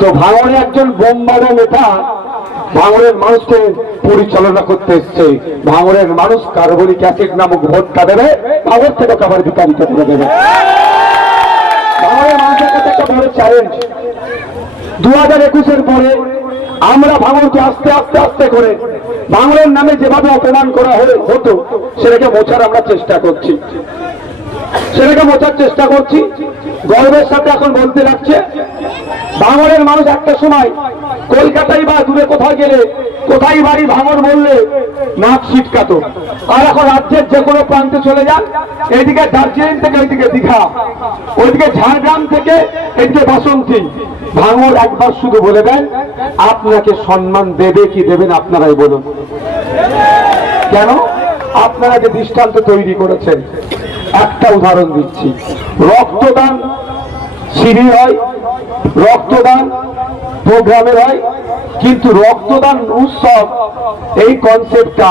তো ভাঙড়ে একজন বোমবাড়া নেতা ভাঙড়ের মানুষকে পরিচালনা করতে এসছে। ভাঙড়ের মানুষ কার্বনিক অ্যাসিড নামক ভোটটা দেবে, ভাঙড় থেকে খাবার বিতাড়িত করে দেবে। ভাঙড়ের মানুষের কাছে একটা বড় চ্যালেঞ্জ, 2021-এর পরে আমরা ভাঙড়কে আস্তে আস্তে আস্তে করে ভাঙড়ের নামে যেভাবে অপমান করা হতো সেটাকে মোছার আমরা চেষ্টা করছি, গর্বের সাথে এখন বলতে লাগছে। ভাঙড়ের মানুষ একটা সময় কলকাতায় বা দূরে কোথাও গেলে কোথায় বাড়ি ভাঙড় বললে নাক ছিটকাতো, আর এখন রাজ্যের যে কোনো প্রান্তে চলে যান, এইদিকে দার্জিলিং থেকে ওইদিকে দীঘা, ওইদিকে ঝাড়গ্রাম থেকে এইদিকে বাসন্তী, ভাঙড় একবার শুধু বলে দেন আপনাকে সম্মান দেবে কি দেবেন আপনারাই বলুন। কেন? আপনারা যে দৃষ্টান্ত তৈরি করেছেন। একটা উদাহরণ দিচ্ছি, রক্তদান শিবির হয়, রক্তদান প্রোগ্রামের হয়, কিন্তু রক্তদান উৎসব এই কনসেপ্টটা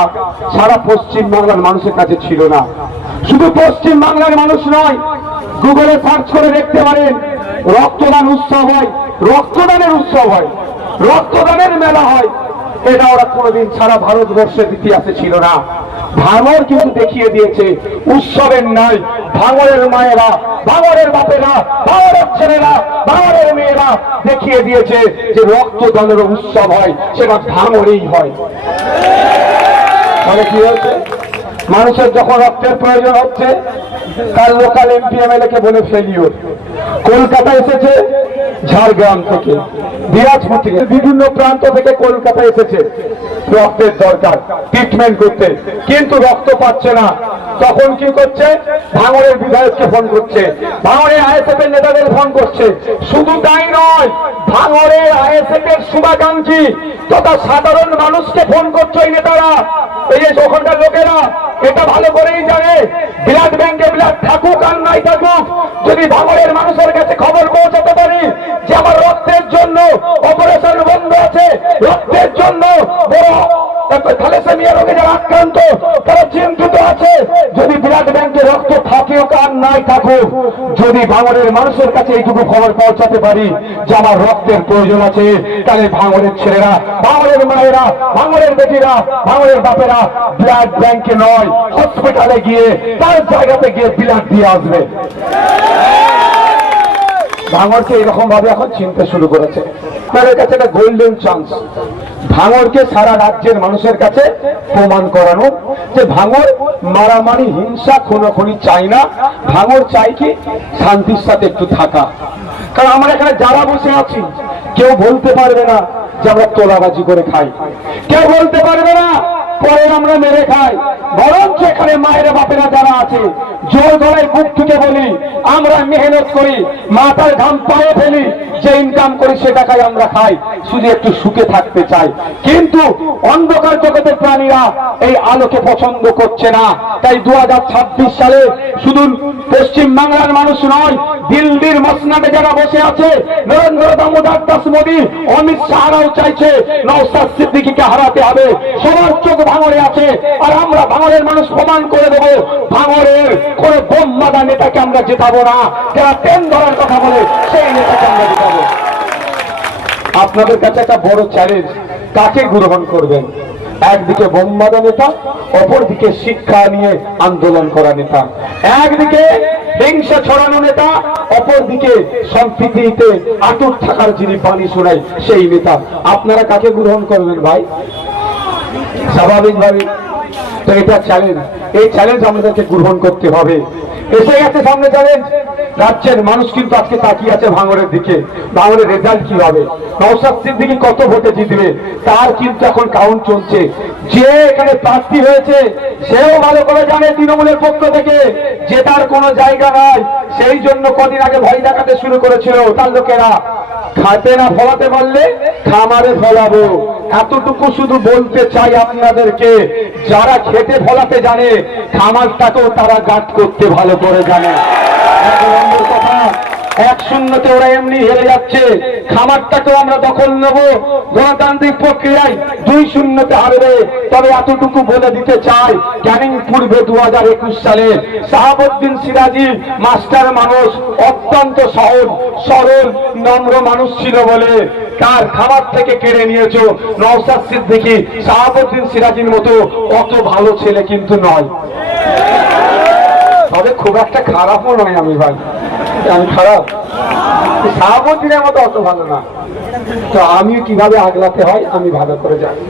সারা পশ্চিম বাংলার মানুষের কাছে ছিল না। শুধু পশ্চিম বাংলার মানুষ নয়, গুগলে সার্চ করে দেখতে পারেন, রক্তদান উৎসব হয়, রক্তদানের উৎসব হয়, রক্তদানের মেলা হয়, এটা ওরা কোনোদিন সারা ভারতবর্ষের ইতিহাসে ছিল না। ভাঙড় কিন্তু দেখিয়ে দিয়েছে উৎসবের নয়, ভাঙড়ের মায়েরা, ভাঙড়ের বাপেরা, ভাঙড়ের ছেলেরা, ভাঙড়ের মেয়েরা দেখিয়ে দিয়েছে যে রক্তদানের উৎসব হয়, সেটা ভাঙড়েই হয়। মানে কি হচ্ছে, মানুষের যখন রক্তের প্রয়োজন হচ্ছে তার লোকাল এমপি এমএলএ কে বলে ফেলিওর, কলকাতা এসেছে ঝাড়গ্রাম থেকে, দিনাজপুর থেকে, বিভিন্ন প্রান্ত থেকে কলকাতা এসেছে রক্তের দরকার ট্রিটমেন্ট করতে, কিন্তু রক্ত পাচ্ছে না। তখন কি করছে? ভাঙড়ের বিধায়ককে ফোন করছে, ভাঙড়ের আইএসএফ এর নেতাদের ফোন করছে। শুধু তাই নয়, ভাঙড়ের আইএসএফ এর শুভাকাঙ্ক্ষী তথা সাধারণ মানুষকে ফোন করছে এই নেতারা। এই যে ওখানকার লোকেরা এটা ভালো করেই জানে, ব্লাড ব্যাংকে ব্লাড থাকুক আর নাই থাকুক, যদি ভাঙড়ের মানুষের কাছে খবর পৌঁছাতে পারি যে আমার রক্তের জন্য অপারেশন বন্ধ আছে, রক্তের জন্য বড় থ্যালাসেমিয়া রোগে যারা আক্রান্ত তারা চিন্তিত আছে, যদি ব্লাড ব্যাংকে রক্ত থাকুক আর নাই থাকুক, যদি ভাঙড়ের মানুষের কাছে এইটুকু খবর পৌঁছাতে পারি যে আমার রক্তের প্রয়োজন আছে, তাহলে ভাঙড়ের ছেলেরা, ভাঙড়ের মায়েরা, ভাঙড়ের বেটিরা, ভাঙড়ের বাপেরা ব্লাড ব্যাংকে নয় হসপিটালে গিয়ে তার জায়গাতে গিয়ে ব্লাড দিয়ে আসবে। ভাঙড়কে এরকম ভাবে এখন চিনতে শুরু করেছে। তাদের কাছে একটা গোল্ডেন চান্স, ভাঙড়কে সারা রাজ্যের মানুষের কাছে প্রমাণ করানো যে ভাঙড় মারামারি হিংসা খুনোখুনি চাই না, ভাঙড় চাই কি শান্তির সাথে একটু থাকা। কারণ আমরা এখানে যারা বসে আছি কেউ বলতে পারবে না যে আমরা তোলাবাজি করে খাই, কেউ বলতে পারবে না পরে আমরা মেরে খাই, বরঞ্চ এখানে মায়েরা বাপেরা যারা আছে জোর গলায় বুক থেকে বলি আমরা মেহনত করি, মাথার ঘাম পায়ে ফেলি, যে ইনকাম করি সে টাকায় আমরা খাই, শুধু একটু সুখে থাকতে চাই। কিন্তু অন্ধকার জগতের প্রাণীরা এই আলোকে পছন্দ করছে না। তাই 2026 সালে শুধু পশ্চিম বাংলার মানুষ নয়, দিল্লির মসনাদে যারা বসে আছে, নরেন্দ্র দামোদর দাস মোদী, অমিত শাহরাও চাইছে নওশাদ সিদ্দিকীকে হারাতে হবে। সবার চোখ ভাঙড়ে আছে, আর আমরা ভাঙড়ের মানুষ প্রমাণ করে দেবো ভাঙড়ের কোন বোমবাদা নেতাকে আমরা জেতাবো না, যারা ট্রেন ধরার কথা বলে সেই নেতাকে আমরা জেতাবো। আপনাদের কাছে একটা বড় চ্যালেঞ্জ, কাকে গ্রহণ করবেন? একদিকে বোমবাদা নেতা, অপরদিকে শিক্ষা নিয়ে আন্দোলন করা নেতা, একদিকে হিংসা ছড়ানো নেতা, অপরদিকে সম্প্রীতিতে আটক থাকার যিনি বাণী শোনায় সেই নেতা। আপনারা কাকে গ্রহণ করবেন ভাই? স্বাভাবিকভাবে তো এটা চ্যালেঞ্জ, এই চ্যালেঞ্জ আমাদেরকে গ্রহণ করতে হবে। এসে গেছে সামনে চ্যালেঞ্জ, রাজ্যের মানুষ কিন্তু আজকে তাকিয়ে আছে ভাঙড়ের দিকে, ভাঙড়ের রেজাল্ট কি হবে, নওশাদ সিদ্দিকী কত ভোটে জিতবে তার কিন্তু এখন কাউন্ট চলছে। যে এখানে প্রার্থী হয়েছে সেও ভালো করে জানে তৃণমূলের পক্ষ থেকে জেতার কোনো জায়গা নাই, সেই জন্য কদিন আগে ভয় দেখাতে শুরু করেছিল তার লোকেরা, খাতে না ফলাতে পারলে খামারে ফলাবো। এতটুকু শুধু বলতে চাই আপনাদেরকে, যারা খেতে ফলাতে জানে খামারটাকেও তারা গাছ করতে ভালো করে জানে। এক নম্বর কথা, 1-0 ওরা এমনি হেরে যাচ্ছে। খামারটাকেও আমরা দখল নেব, গণতান্ত্রিক প্রক্রিয়ায় 2-0 হারবে। তবে এতটুকু বলে দিতে চাই, ক্যানিং পূর্বে 2021 সালে শাহাবুদ্দিন সিরাজি মাস্টার মানুষ, অত্যন্ত সহজ সরল নম্র মানুষ ছিল বলে কার খাবার থেকে কেড়ে নিয়েছো। নওশাদ সিদ্দিকী শাহাবুদ্দিন সিরাজির মতো অত ভালো ছেলে কিন্তু নয়, তবে খুব একটা খারাপও নয়। আমি ভাই, আমি খারাপ, শাহাবুদ্দিনের মতো অত ভালো না। তো আমি কিভাবে আগলাতে হয় আমি ভালো করে জানি।